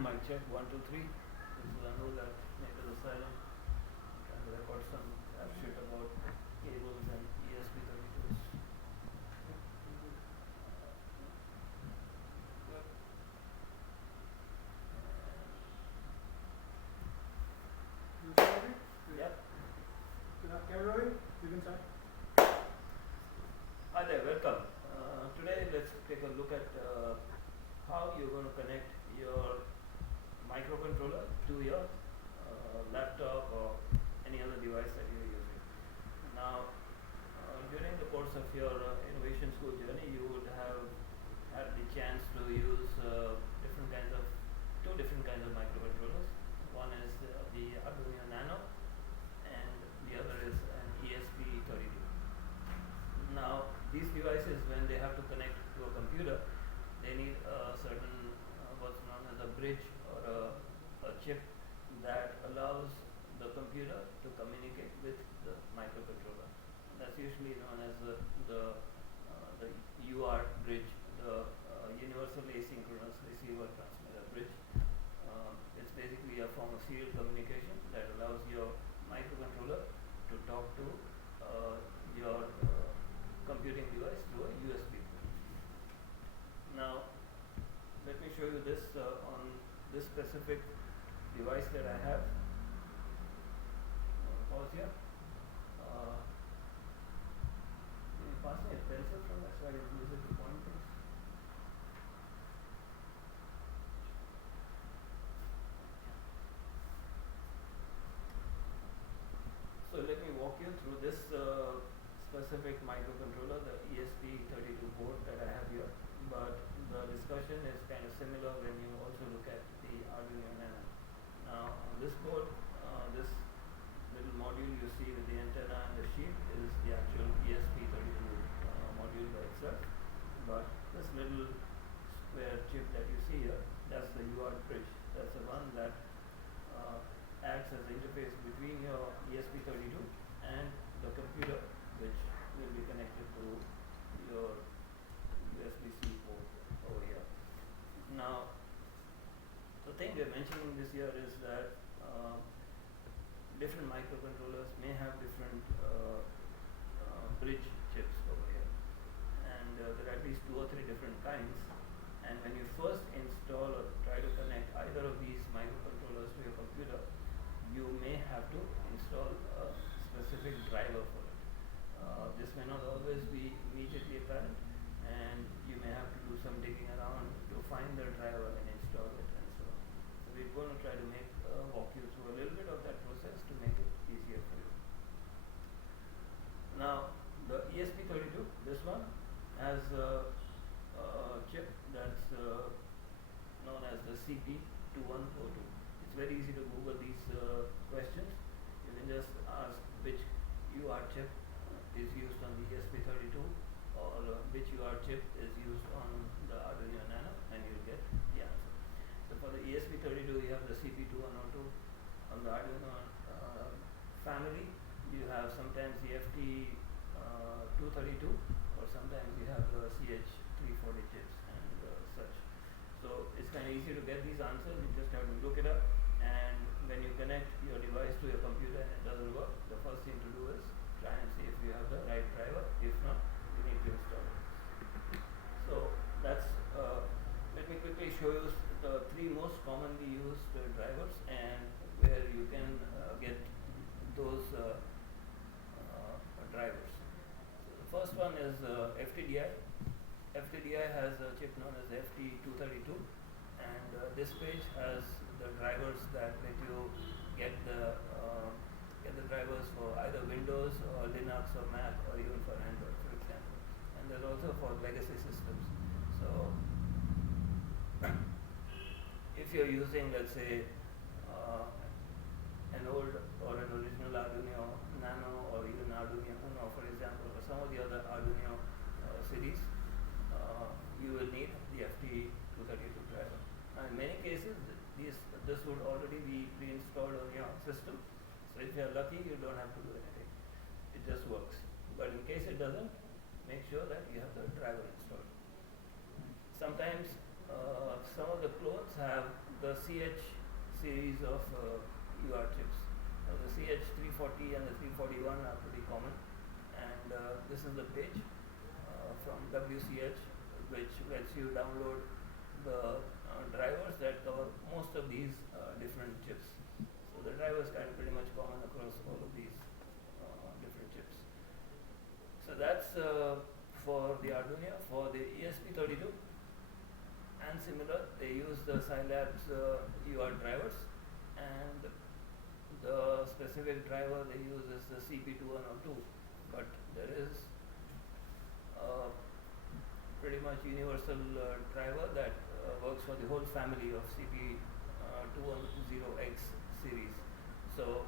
Mic check, 1, 2, 3. This is Anu that made the silent. Trying to record some shit about cables and ESP32s. Good. Yep. Camera, you can start. Hi there, welcome. Today let's take a look at how you're going to connect your microcontroller to your laptop or any other device that you're using. Now, during the course of your innovation school journey, you would have had the chance to use two different kinds of microcontrollers. One is the Arduino Nano, and the other is an ESP32. Now, these devices, when they have to connect to a computer, they need a certain what's known as a bridge or a chip that allows the computer to communicate with the microcontroller. That's usually known as the UART bridge, the Universal Asynchronous Receiver Transmitter bridge. It's basically a form of serial communication that allows your microcontroller to talk to your computing device through a USB. Now, let me show you this on this specific device that I have. Pause here. Can you pass me a pencil from that so I can use it to point things? So let me walk you through this specific microcontroller, the ESP32 board that I have here. But the discussion is kind of similar when you also look at the Arduino Nano. Now, on this board, this little module you see with the antenna and the sheet is the actual ESP32 module by itself. But this little square chip that you see here, that's the UART bridge. That's the one that acts as the interface between your ESP32 and the computer, which will be connected to your USB-C port over here. Now, the thing we're mentioning this year is that different microcontrollers may have different bridge chips over here, and there are at least 2 or 3 different kinds. And when you first install or try to connect either of these microcontrollers to your computer, you may have to install a specific driver for it. This may not always be immediately apparent, and you may have to do some digging around to find the driver and install it and so on. So we're going to try to walk you through a little bit of that process to make it easier for you. Now, the ESP32, this one, has a chip that's known as the CP2102. It's very easy to Google these questions. You can just ask which UART chip is used on the ESP32 or which UART chip is used on the Arduino Nano, and you'll get the answer. So for the ESP32, you have the CP2102. On the Arduino family, you have sometimes the FT232, or sometimes you have the CH340 chips and such. So it's kind of easy to get these answers. You just have to look it up, and when you connect your device to your computer and it doesn't work, the first thing to do is try and see if you have the right driver. If not, you need to install it. So that's let me quickly show you the 3 most commonly used drivers and where you can get those drivers. So the first one is FTDI. FTDI has a chip known as FT232, and this page has the drivers that let you get the drivers for either Windows or Linux or Mac or even for Android, for example. And there's also for legacy systems. So if you're using, let's say, an old or an original Arduino Nano or even Arduino Uno, for example, or some of the other Arduino series, you will need the FT232 driver. Now, in many cases, this would already be pre-installed on your system. So if you're lucky, you don't have to do anything. It just works. But in case it doesn't, make sure that you have the driver installed. Sometimes some of the clones have the CH series of UART chips. The CH340 and the 341 are pretty common, and this is the page from WCH, which lets you download the drivers that cover most of these different chips. So the drivers are pretty much common across all of these different chips. So that's for the Arduino. For the ESP32 and similar, they use the Scilab's UART drivers, and the specific driver they use is the CP2102, but there is a pretty much universal driver that works for the whole family of CP210X series. So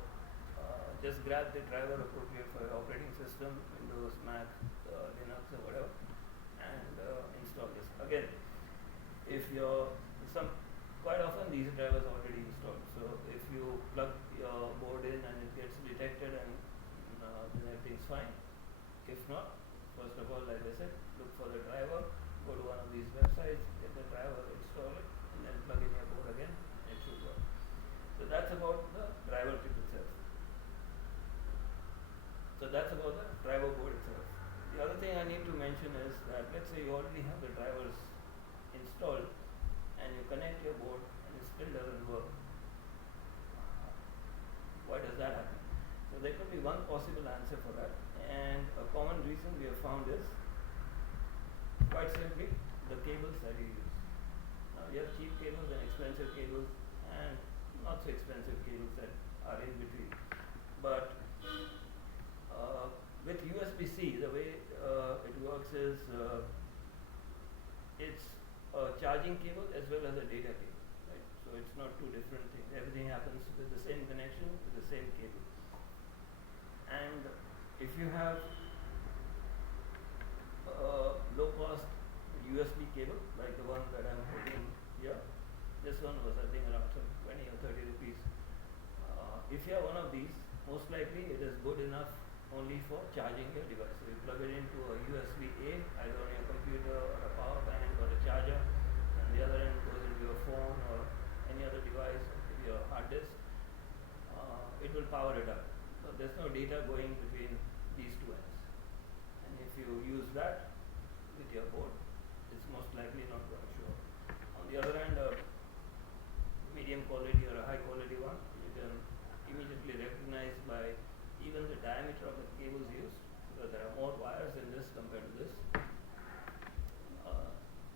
just grab the driver appropriate for your operating system, Windows, Mac, Linux or whatever, and install this. Again, if you're quite often these drivers are already installed. So if you plug your board in and it gets detected and then everything's fine. If not, first of all, like I said, look for the driver, go to one of these websites, get the driver, install it, and then plug in your board again, and it should work. So that's about the driver chip itself. So that's about the driver board itself. The other thing I need to mention is that let's say you already have the drivers installed and you connect your board and it still doesn't work. Why does that happen? So there could be one possible answer for that, and a common reason we have found is quite simply the cables that you use. Now you have cheap cables and expensive cables and not so expensive cables that are in between. But with USB-C, the way it works is it's a charging cable as well as a data cable, right? So it's not two different things. Everything happens with the same connection, with the same cable. And if you have a low-cost USB cable, like the one that I'm holding here, this one was I think around 20 or 30 rupees. If you have one of these, most likely it is good enough only for charging your device. So you plug it into a USB-A, either on your computer or a power bank or a charger, and the other end goes into your phone or any other device, maybe your hard disk. It will power it up. So there's no data going between these two ends. And if you use that with your board, it's most likely not going to show up. On the other hand, a medium quality or a high quality one, you can immediately recognize by even the diameter of the cables used, because there are more wires in this compared to this.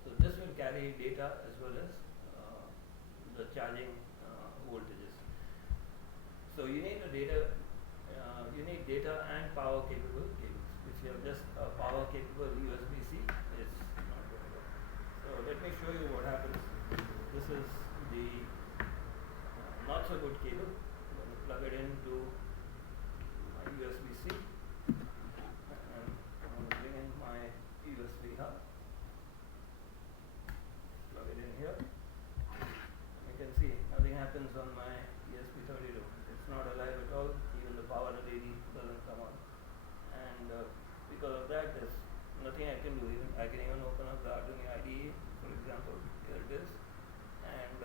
So this will carry data as well as the charging voltages. So you need data and power capable cables. If you have just a power capable USB-C, it's not going to work. So let me show you what happens. This is the not so good cable. I'm going to plug it into USB-C, and I'm going to bring in my USB hub, plug it in here. You can see nothing happens on my ESP32. It's not alive at all. Even the power LED doesn't come on, and because of that, there's nothing I can do. I can even open up the Arduino IDE, for example. Here it is, and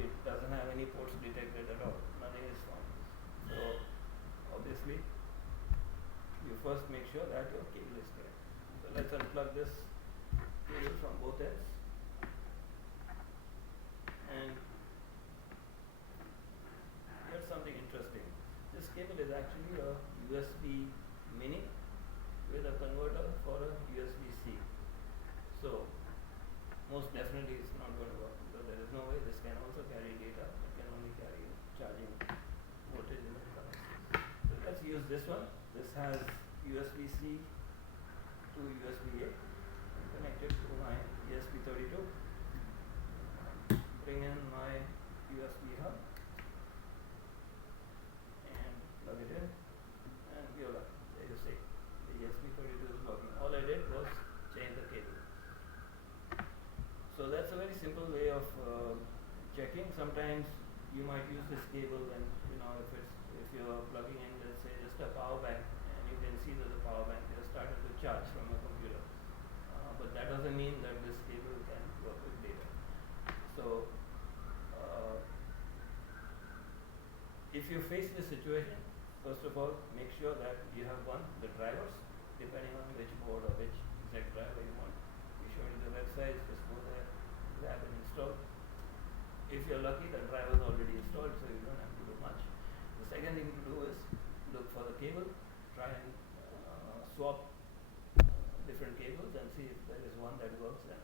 it doesn't have any ports detected at all. Nothing is found. So obviously you first make sure that your cable is correct. So let's unplug this cable from both ends, and here's something interesting. This cable is actually a USB mini with a converter for a USB-C. So most definitely it's not going to work, because there is no way this can also carry data. It can only carry charging voltage in the device. So let's use this one. This has USB-C to USB-A. Connect it to my ESP32. Bring in my USB hub and plug it in, and voila, there you see, the ESP32 is working. All I did was change the cable. So that's a very simple way of checking. Sometimes you might use this cable, and if you're plugging in, let's say, just a power bank, and you can see that the power bank has started to charge from your computer. But that doesn't mean that this cable can work with data. if you face this situation, first of all, make sure that you have the drivers, depending on which board or which exact driver you want. You show it the website, just go there, grab and install. If you're lucky, the driver is already installed, so you don't have to do much. The second thing to do is look for the cable, try and swap different cables and see if there is one that works, and